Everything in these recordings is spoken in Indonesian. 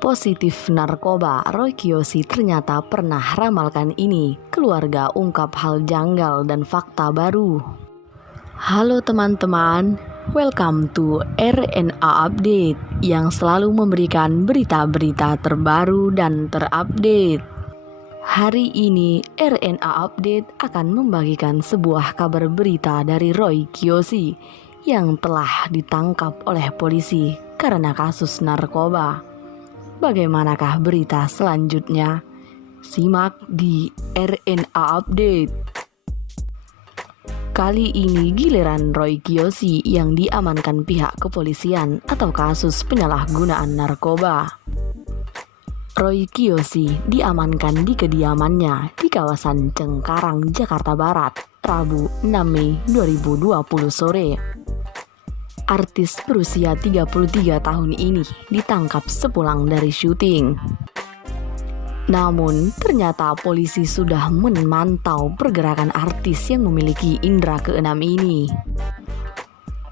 Positif narkoba, Roy Kiyoshi ternyata pernah ramalkan ini. Keluarga ungkap hal janggal dan fakta baru. Halo teman-teman, welcome to RNA Update yang selalu memberikan berita-berita terbaru dan terupdate. Hari ini RNA Update akan membagikan sebuah kabar berita dari Roy Kiyoshi yang telah ditangkap oleh polisi karena kasus narkoba. Bagaimanakah berita selanjutnya? Simak di RNA Update. Kali ini giliran Roy Kiyoshi yang diamankan pihak kepolisian atau kasus penyalahgunaan narkoba. Roy Kiyoshi diamankan di kediamannya di kawasan Cengkareng, Jakarta Barat, Rabu 6 Mei 2020 sore. Artis berusia 33 tahun ini ditangkap sepulang dari syuting. Namun, ternyata polisi sudah memantau pergerakan artis yang memiliki indera keenam ini.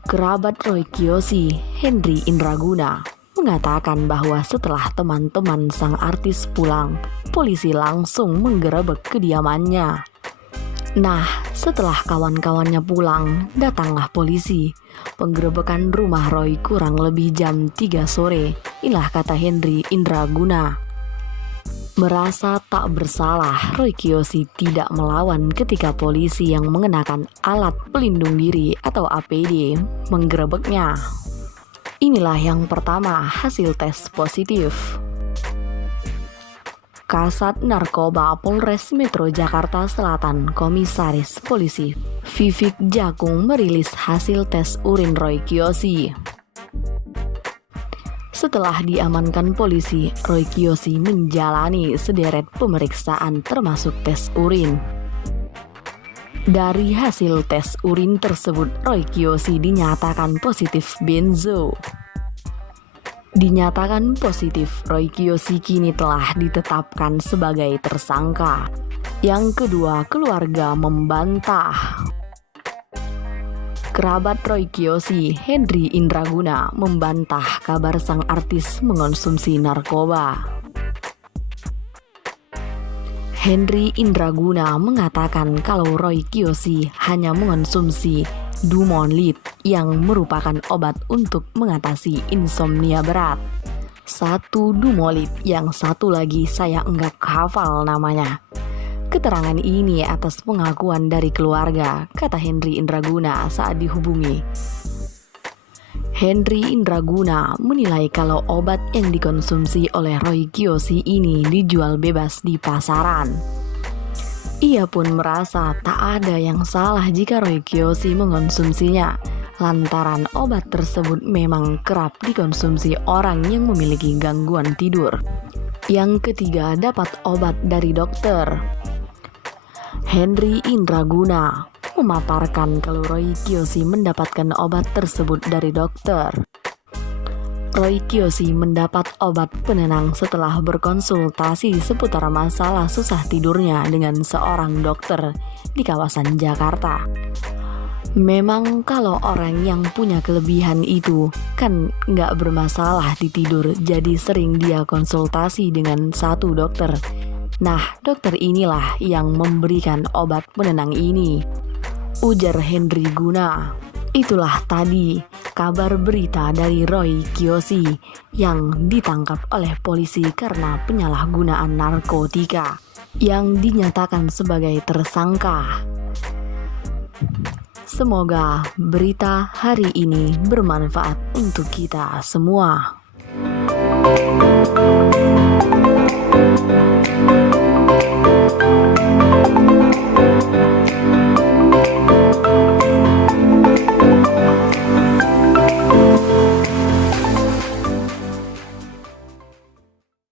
Kerabat Roy Kiyoshi, Henry Indraguna, mengatakan bahwa setelah teman-teman sang artis pulang, polisi langsung menggerebek kediamannya. Nah, setelah kawan-kawannya pulang, datanglah polisi. Penggerebekan rumah Roy kurang lebih jam 3 sore. Inilah kata Henry Indraguna. Merasa tak bersalah, Roy Kiyoshi tidak melawan ketika polisi yang mengenakan alat pelindung diri atau APD menggerebeknya. Inilah yang pertama, hasil tes positif. Kasat Narkoba Polres Metro Jakarta Selatan, Komisaris Polisi Vivik Jakung merilis hasil tes urin Roy Kiyoshi. Setelah diamankan polisi, Roy Kiyoshi menjalani sederet pemeriksaan termasuk tes urin. Dari hasil tes urin tersebut, Roy Kiyoshi dinyatakan positif benzo. Dinyatakan positif, Roy Kiyoshi kini telah ditetapkan sebagai tersangka. Yang kedua, keluarga membantah. Kerabat Roy Kiyoshi, Henry Indraguna, membantah kabar sang artis mengonsumsi narkoba. Henry Indraguna mengatakan kalau Roy Kiyoshi hanya mengonsumsi Dumolit yang merupakan obat untuk mengatasi insomnia berat. Satu Dumolit, yang satu lagi saya enggak hafal namanya. Keterangan ini atas pengakuan dari keluarga, kata Henry Indraguna saat dihubungi. Henry Indraguna menilai kalau obat yang dikonsumsi oleh Roy Kiyoshi ini dijual bebas di pasaran. Ia pun merasa tak ada yang salah jika Roy Kiyoshi mengonsumsinya, lantaran obat tersebut memang kerap dikonsumsi orang yang memiliki gangguan tidur. Yang ketiga, dapat obat dari dokter. Henry Indraguna memaparkan kalau Roy Kiyoshi mendapatkan obat tersebut dari dokter. Roy Kiyoshi mendapat obat penenang setelah berkonsultasi seputar masalah susah tidurnya dengan seorang dokter di kawasan Jakarta. Memang kalau orang yang punya kelebihan itu kan nggak bermasalah di tidur, jadi sering dia konsultasi dengan satu dokter. Nah, dokter inilah yang memberikan obat penenang ini, ujar Henry Guna. Itulah tadi kabar berita dari Roy Kiyoshi yang ditangkap oleh polisi karena penyalahgunaan narkotika yang dinyatakan sebagai tersangka. Semoga berita hari ini bermanfaat untuk kita semua.